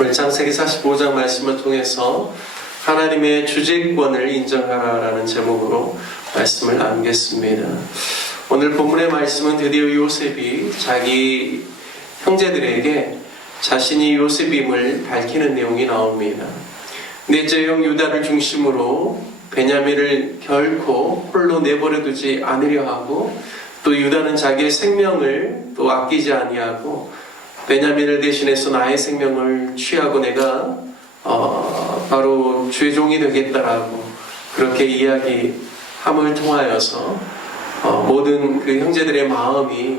오늘 창세기 45장 말씀을 통해서 하나님의 주재권을 인정하라라는 제목으로 말씀을 나누겠습니다. 오늘 본문의 말씀은 드디어 요셉이 자기 형제들에게 자신이 요셉임을 밝히는 내용이 나옵니다. 넷째 형 유다를 중심으로 베냐민을 결코 홀로 내버려 두지 않으려 하고, 또 유다는 자기의 생명을 또 아끼지 아니하고 베냐민을 대신해서 나의 생명을 취하고 내가 바로 죄종이 되겠다라고 그렇게 이야기함을 통하여서 모든 그 형제들의 마음이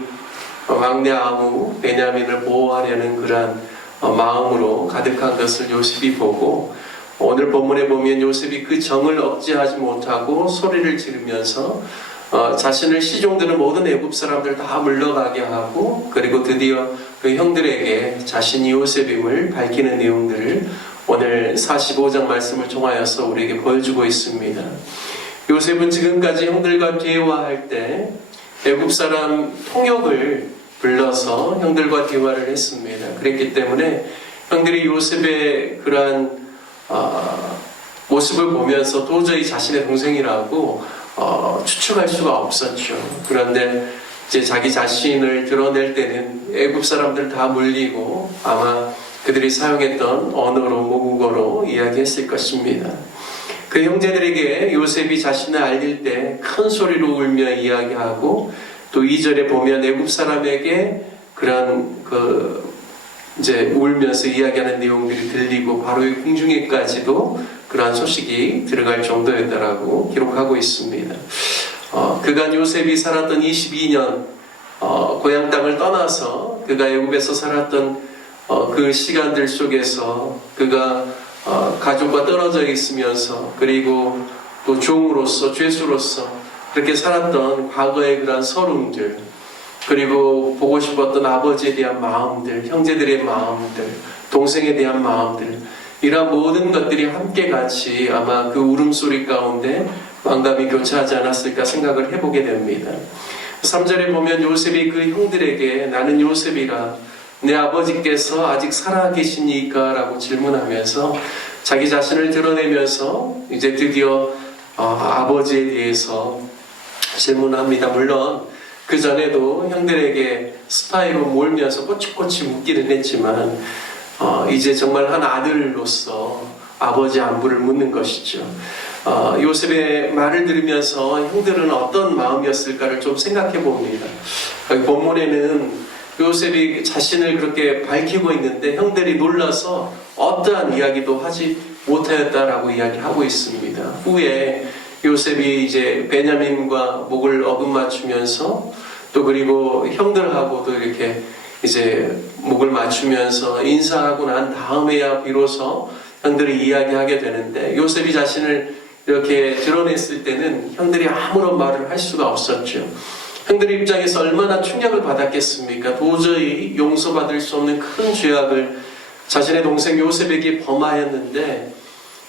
막내 아우 베냐민을 보호하려는 그러한 마음으로 가득한 것을 요셉이 보고, 오늘 본문에 보면 요셉이 그 정을 억제하지 못하고 소리를 지르면서 자신을 시종드는 모든 애굽 사람들 다 물러가게 하고, 그리고 드디어 그 형들에게 자신이 요셉임을 밝히는 내용들을 오늘 45장 말씀을 통하여서 우리에게 보여주고 있습니다. 요셉은 지금까지 형들과 대화할 때 애굽 사람 통역을 불러서 형들과 대화를 했습니다. 그랬기 때문에 형들이 요셉의 그러한 모습을 보면서 도저히 자신의 동생이라고 추측할 수가 없었죠. 그런데 이제 자기 자신을 드러낼 때는 애굽 사람들 다 물리고 아마 그들이 사용했던 언어로 모국어로 이야기했을 것입니다. 그 형제들에게 요셉이 자신을 알릴 때 큰 소리로 울며 이야기하고, 또 2절에 보면 애굽 사람에게 그런 이제 울면서 이야기하는 내용들이 들리고 바로의 궁중에까지도 그러한 소식이 들어갈 정도였다라고 기록하고 있습니다. 그간 요셉이 살았던 22년 고향 땅을 떠나서 그가 애굽에서 살았던 그 시간들 속에서 그가 가족과 떨어져 있으면서, 그리고 또 종으로서 죄수로서 그렇게 살았던 과거의 그런 서름들, 그리고 보고 싶었던 아버지에 대한 마음들, 형제들의 마음들, 동생에 대한 마음들, 이러한 모든 것들이 함께 같이 아마 그 울음소리 가운데 만감이 교차하지 않았을까 생각을 해보게 됩니다. 3절에 보면 요셉이 그 형들에게 나는 요셉이라 내 아버지께서 아직 살아계시니까 라고 질문하면서 자기 자신을 드러내면서 이제 드디어 아버지에 대해서 질문합니다. 물론 그 전에도 형들에게 스파이로 몰면서 꼬치꼬치 묻기는 했지만 이제 정말 한 아들로서 아버지 안부를 묻는 것이죠. 요셉의 말을 들으면서 형들은 어떤 마음이었을까를 좀 생각해 봅니다. 본문에는 요셉이 자신을 그렇게 밝히고 있는데 형들이 놀라서 어떠한 이야기도 하지 못하였다라고 이야기하고 있습니다. 후에 요셉이 이제 베냐민과 목을 어긋맞추면서, 또 그리고 형들하고도 이렇게 이제 목을 맞추면서 인사하고 난 다음에야 비로소 형들이 이야기하게 되는데, 요셉이 자신을 이렇게 드러냈을 때는 형들이 아무런 말을 할 수가 없었죠. 형들 입장에서 얼마나 충격을 받았겠습니까? 도저히 용서받을 수 없는 큰 죄악을 자신의 동생 요셉에게 범하였는데,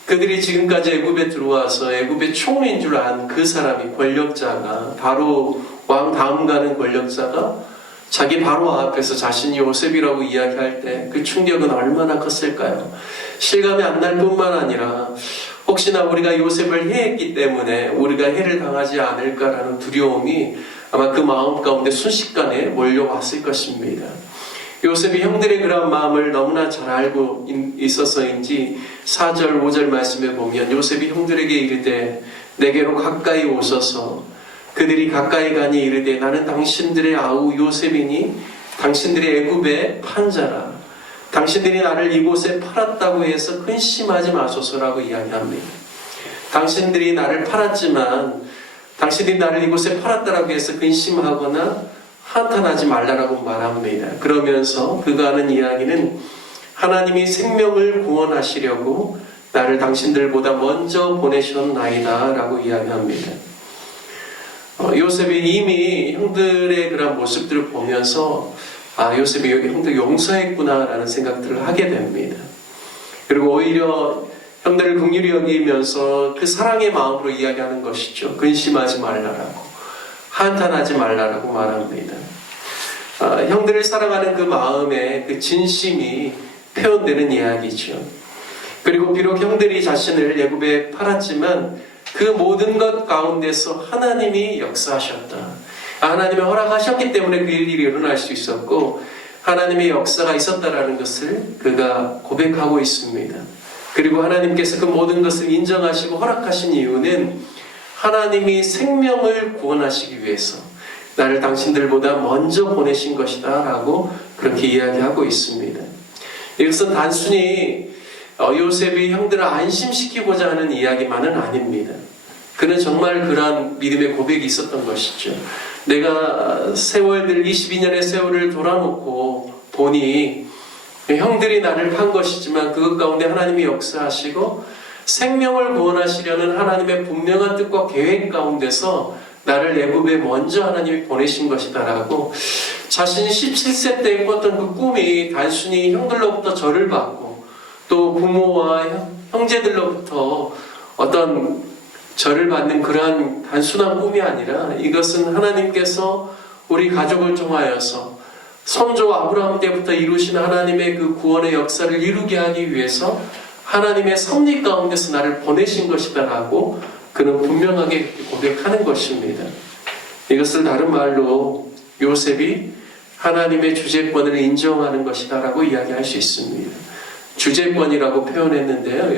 그들이 지금까지 애굽에 들어와서 애굽의 총리인 줄 안 그 사람이, 권력자가, 바로 왕 다음 가는 권력자가 자기 바로 앞에서 자신이 요셉이라고 이야기할 때 그 충격은 얼마나 컸을까요? 실감이 안 날 뿐만 아니라 혹시나 우리가 요셉을 해했기 때문에 우리가 해를 당하지 않을까라는 두려움이 아마 그 마음 가운데 순식간에 몰려왔을 것입니다. 요셉이 형들의 그런 마음을 너무나 잘 알고 있어서인지 4절 5절 말씀에 보면 요셉이 형들에게 이르되 내게로 가까이 오소서. 그들이 가까이 가니 이르되 나는 당신들의 아우 요셉이니 당신들의 애굽의 판자라. 당신들이 나를 이곳에 팔았다고 해서 근심하지 마소서라고 이야기합니다. 당신들이 나를 팔았지만 당신들이 나를 이곳에 팔았다라고 해서 근심하거나 한탄하지 말라라고 말합니다. 그러면서 그가 하는 이야기는 하나님이 생명을 구원하시려고 나를 당신들보다 먼저 보내셨나이다 라고 이야기합니다. 요셉이 이미 형들의 그런 모습들을 보면서 요셉이 형들 용서했구나 라는 생각들을 하게 됩니다. 그리고 오히려 형들을 긍휼히 여기면서 그 사랑의 마음으로 이야기하는 것이죠. 근심하지 말라라고, 한탄하지 말라라고 말합니다. 형들을 사랑하는 그 마음의 그 진심이 표현되는 이야기죠. 그리고 비록 형들이 자신을 애굽에 팔았지만 그 모든 것 가운데서 하나님이 역사하셨다. 하나님이 허락하셨기 때문에 그 일이 일어날 수 있었고 하나님의 역사가 있었다라는 것을 그가 고백하고 있습니다. 그리고 하나님께서 그 모든 것을 인정하시고 허락하신 이유는 하나님이 생명을 구원하시기 위해서 나를 당신들보다 먼저 보내신 것이다 라고 그렇게 이야기하고 있습니다. 이것은 단순히 요셉이 형들을 안심시키고자 하는 이야기만은 아닙니다. 그는 정말 그러한 믿음의 고백이 있었던 것이죠. 내가 세월들 22년의 세월을 돌아놓고 보니 형들이 나를 판 것이지만 그것 가운데 하나님이 역사하시고 생명을 구원하시려는 하나님의 분명한 뜻과 계획 가운데서 나를 애굽에 먼저 하나님이 보내신 것이다 라고 자신이 17세 때 꿨던 그 꿈이 단순히 형들로부터 절을 받고 또 부모와 형제들로부터 어떤 절을 받는 그러한 단순한 꿈이 아니라 이것은 하나님께서 우리 가족을 통하여서 선조 아브라함 때부터 이루신 하나님의 그 구원의 역사를 이루게 하기 위해서 하나님의 섭리 가운데서 나를 보내신 것이다 라고 그는 분명하게 고백하는 것입니다. 이것을 다른 말로 요셉이 하나님의 주재권을 인정하는 것이다 라고 이야기할 수 있습니다. 주재권이라고 표현했는데요.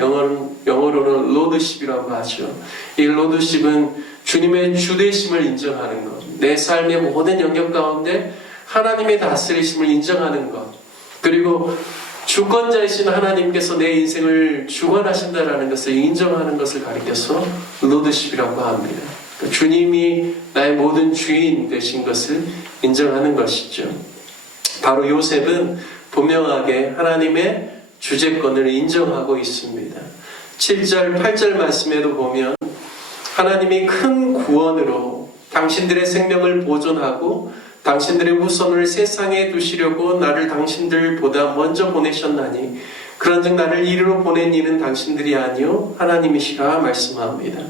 영어로는 로드십이라고 하죠. 이 로드십은 주님의 주되심을 인정하는 것, 내 삶의 모든 영역 가운데 하나님의 다스리심을 인정하는 것, 그리고 주권자이신 하나님께서 내 인생을 주관하신다라는 것을 인정하는 것을 가리켜서 로드십이라고 합니다. 그러니까 주님이 나의 모든 주인 되신 것을 인정하는 것이죠. 바로 요셉은 분명하게 하나님의 주재권을 인정하고 있습니다. 7절, 8절 말씀에도 보면 하나님이 큰 구원으로 당신들의 생명을 보존하고 당신들의 후손을 세상에 두시려고 나를 당신들보다 먼저 보내셨나니 그런즉 나를 이리로 보낸 이는 당신들이 아니요 하나님이시라 말씀합니다.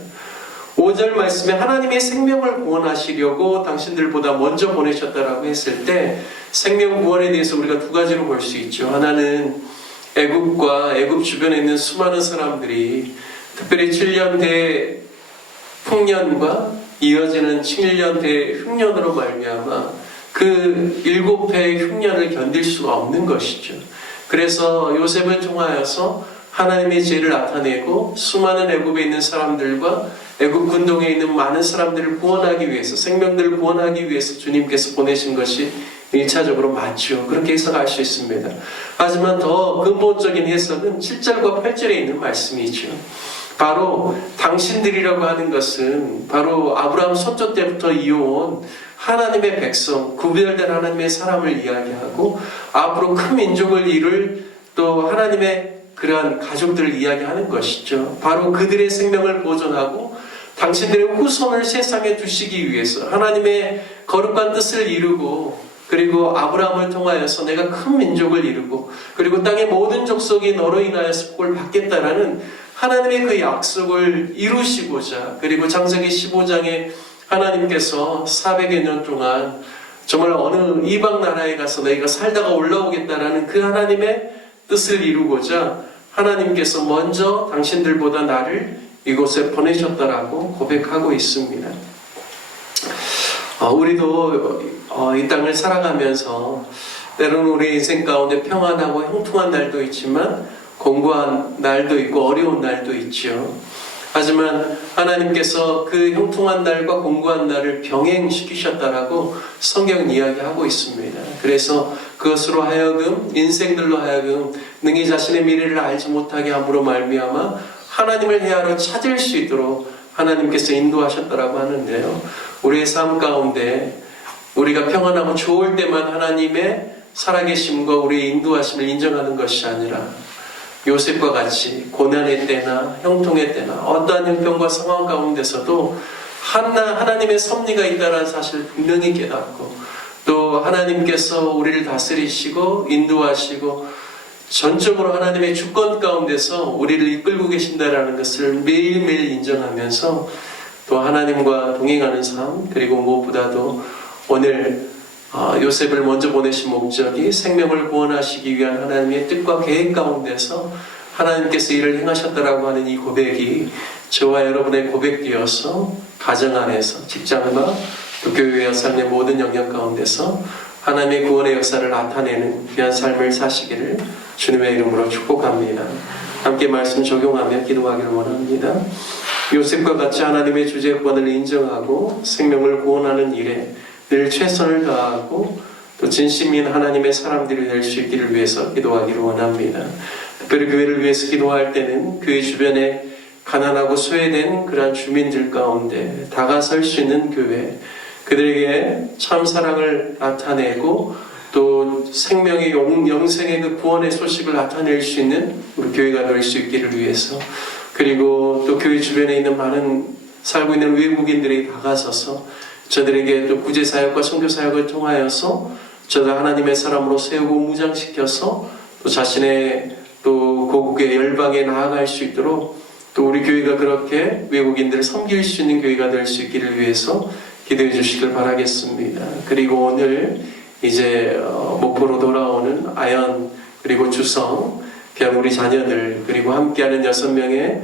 5절 말씀에 하나님의 생명을 구원하시려고 당신들보다 먼저 보내셨다라고 했을 때 생명 구원에 대해서 우리가 두 가지로 볼 수 있죠. 하나는 애굽과 애굽 주변에 있는 수많은 사람들이 특별히 7년 대풍년과 이어지는 7년 대흉년으로 말미암아 그 7회의 흉년을 견딜 수가 없는 것이죠. 그래서 요셉을 통하여서 하나님의 지혜를 나타내고 수많은 애굽에 있는 사람들과 애굽 군동에 있는 많은 사람들을 구원하기 위해서, 생명들을 구원하기 위해서 주님께서 보내신 것이 1차적으로 맞죠. 그렇게 해석할 수 있습니다. 하지만 더 근본적인 해석은 7절과 8절에 있는 말씀이죠. 바로 당신들이라고 하는 것은 바로 아브라함 선조 때부터 이어온 하나님의 백성, 구별된 하나님의 사람을 이야기하고 앞으로 큰 민족을 이룰 또 하나님의 그러한 가족들을 이야기하는 것이죠. 바로 그들의 생명을 보존하고 당신들의 후손을 세상에 두시기 위해서 하나님의 거룩한 뜻을 이루고 그리고 아브라함을 통하여서 내가 큰 민족을 이루고 그리고 땅의 모든 족속이 너로 인하여서 복을 받겠다라는 하나님의 그 약속을 이루시고자 그리고 창세기 15장에 하나님께서 400여 년 동안 정말 어느 이방 나라에 가서 너희가 살다가 올라오겠다라는 그 하나님의 뜻을 이루고자 하나님께서 먼저 당신들보다 나를 이곳에 보내셨다라고 고백하고 있습니다. 우리도 이 땅을 살아가면서 때로는 우리 인생 가운데 평안하고 형통한 날도 있지만 공고한 날도 있고 어려운 날도 있죠. 하지만 하나님께서 그 형통한 날과 공고한 날을 병행시키셨다라고 성경은 이야기하고 있습니다. 그래서 그것으로 하여금 인생들로 하여금 능히 자신의 미래를 알지 못하게 함으로 말미암아 하나님을 헤아려 찾을 수 있도록 하나님께서 인도하셨다라고 하는데요. 우리의 삶 가운데 우리가 평안하고 좋을 때만 하나님의 살아계심과 우리의 인도하심을 인정하는 것이 아니라 요셉과 같이 고난의 때나 형통의 때나 어떠한 형편과 상황 가운데서도 하나님의 섭리가 있다는 사실을 분명히 깨닫고 또 하나님께서 우리를 다스리시고 인도하시고 전적으로 하나님의 주권 가운데서 우리를 이끌고 계신다는 것을 매일매일 인정하면서 또 하나님과 동행하는 삶 그리고 무엇보다도 오늘 요셉을 먼저 보내신 목적이 생명을 구원하시기 위한 하나님의 뜻과 계획 가운데서 하나님께서 일을 행하셨다라고 하는 이 고백이 저와 여러분의 고백되어서 가정 안에서, 직장과 또 교회와 삶의 모든 영역 가운데서 하나님의 구원의 역사를 나타내는 귀한 삶을 사시기를 주님의 이름으로 축복합니다. 함께 말씀 적용하며 기도하기를 원합니다. 요셉과 같이 하나님의 주재권을 인정하고 생명을 구원하는 일에 늘 최선을 다하고 또 진심인 하나님의 사람들이 될 수 있기를 위해서 기도하기를 원합니다. 특별히 교회를 위해서 기도할 때는 교회 주변에 가난하고 소외된 그러한 주민들 가운데 다가설 수 있는 교회, 그들에게 참 사랑을 나타내고 또 생명의 영생의 그 구원의 소식을 나타낼 수 있는 우리 교회가 될 수 있기를 위해서, 그리고 또 교회 주변에 있는 많은 살고 있는 외국인들이 다가서서 저들에게 또 구제사역과 선교사역을 통하여서 저들 하나님의 사람으로 세우고 무장시켜서 또 자신의 또 고국의 열방에 나아갈 수 있도록 또 우리 교회가 그렇게 외국인들을 섬길 수 있는 교회가 될 수 있기를 위해서 기도해 주시길 바라겠습니다. 그리고 오늘 이제 목포로 돌아오는 아연 그리고 주성 귀한 우리 자녀들 그리고 함께하는 6명의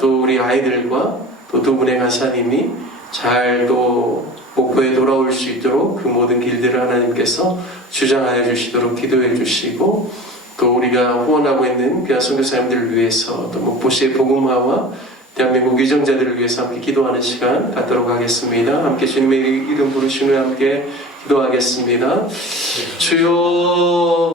또 우리 아이들과 또 2분의 간사님이 잘 또 목포에 돌아올 수 있도록 그 모든 길들을 하나님께서 주장하여 주시도록 기도해 주시고, 또 우리가 후원하고 있는 귀한 선교사님들을 위해서 또 목포시의 복음화와 대한민국 위정자들을 위해서 함께 기도하는 시간 갖도록 하겠습니다. 함께 주님의 이름 부르시며 함께 기도하겠습니다. 주여